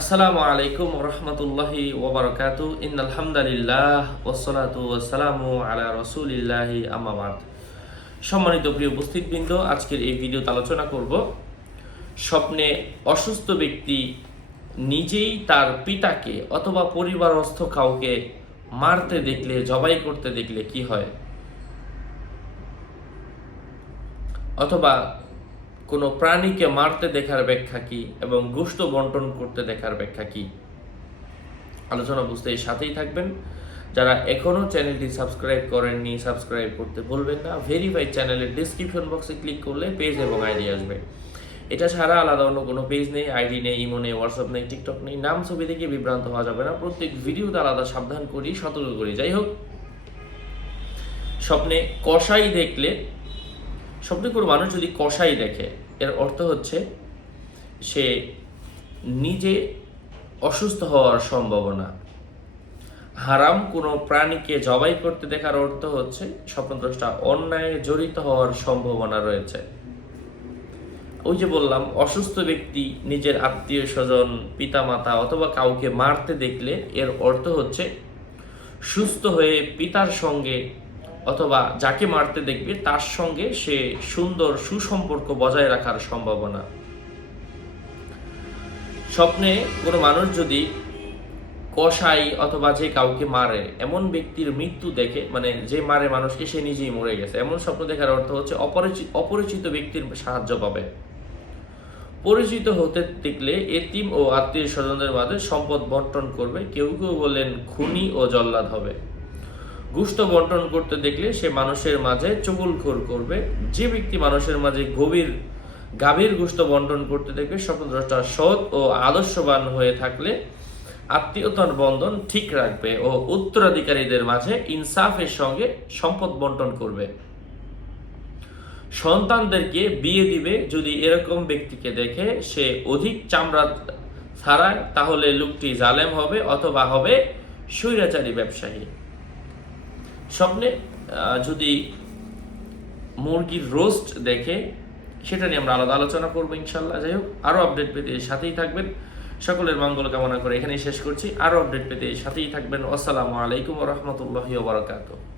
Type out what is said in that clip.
আসসালামু আলাইকুম রহমতুল্লাহি ওবরাকাতু ইন্নাল হামদুলিল্লাহ ওয়াসসালাতু ওয়াসসালামু আলা রাসূলিল্লাহি আম্মা বাদ। সম্মানিত প্রিয় উপস্থিতবৃন্দ, আজকের এই ভিডিওতে আলোচনা করব স্বপ্নে অসুস্থ ব্যক্তি নিজেই তার পিতাকে অথবা পরিবারস্থ কাউকে মারতে দেখলে, জবাই করতে দেখলে কি হয়, অথবা কোনো প্রাণীকে মারতে দেখার ব্যাখ্যা কি এবং গোশত বন্টন করতে দেখার ব্যাখ্যা কি। আলোচনা বুঝতে এই সাথেই থাকবেন। যারা এখনও চ্যানেলটি সাবস্ক্রাইব করেননি, সাবস্ক্রাইব করতে ভুলবেন না। ভেরিফাইড চ্যানেলের ডিসক্রিপশন বক্সে ক্লিক করলে পেজ এবং আইডি আসবে। এটা ছাড়া আলাদা অন্য কোনো পেজ নেই, আইডি নেই, ইমো নেই, হোয়াটসঅ্যাপ নেই, টিকটক নেই। নাম ছবি দেখে বিভ্রান্ত হওয়া যাবে না। প্রত্যেক ভিডিওতে আলাদা সাবধান করি, সতর্ক করি। যাই হোক, স্বপ্নে কষাই দেখলে, স্বপ্নে কোনো মানুষ যদি কষাই দেখে, এর অর্থ হচ্ছে সে নিজে অসুস্থ হওয়ার সম্ভাবনা। হারাম কোনো প্রাণীকে জবাই করতে দেখার অর্থ হচ্ছে স্বপ্নদ্রষ্টা অন্যায়ে জড়িত হওয়ার সম্ভাবনা রয়েছে। ওই যে বললাম, অসুস্থ ব্যক্তি নিজের আত্মীয় স্বজন, পিতামাতা অথবা কাউকে মারতে দেখলে এর অর্থ হচ্ছে সুস্থ হয়ে পিতার সঙ্গে অথবা যাকে মারতে দেখবে তার সঙ্গে সে সুন্দর সুসম্পর্ক বজায় রাখার সম্ভাবনা। স্বপ্নে কোনো মানুষ যদি কসাই অথবা যে কাউকে মারে এমন ব্যক্তির মৃত্যু দেখে, মানে যে মারে মানুষকে সে নিজেই মরে গেছে, এমন স্বপ্ন দেখার অর্থ হচ্ছে অপরিচিত ব্যক্তির সাহায্য পাবে। পরিচিত হতে দেখলে এতিম ও আত্মীয় স্বজনদের মাঝে সম্পদ বন্টন করবে। কেউ কেউ বলেন খুনি ও জল্লাদ হবে। গোশত বন্টন করতে দেখলে সে মানুষের মাঝে চুগলখোর করবে। যে ব্যক্তি মানুষের মাঝে গাভীর গোশত বন্টন করতে দেখবে স্বপ্নদ্রষ্টা সৎ ও আদর্শবান হয়ে থাকলে আত্মীয়তার বন্ধন ঠিক রাখবে ও উত্তরাধিকারীদের মাঝে ইনসাফের সঙ্গে সম্পদ বন্টন করবে। সন্তানদেরকে বিয়ে দিবে যদি এরকম ব্যক্তিকে দেখে সে অধিক চামড়া ছাড়ায়, তাহলে লোকটি জালেম হবে অথবা হবে স্বৈরাচারী ব্যবসায়ী। স্বপ্নে যদি মুরগির রোস্ট দেখে, সেটা নিয়ে আমরা আলাদা আলোচনা করবো ইনশাল্লাহ। যাই হোক, আরও আপডেট পেতে সাথেই থাকবেন। সকলের মঙ্গল কামনা করে এখানেই শেষ করছি। আরও আপডেট পেতে সাথেই থাকবেন। আসসালামু আলাইকুম রহমতুল্লাহি ওয়া বারাকাতুহু।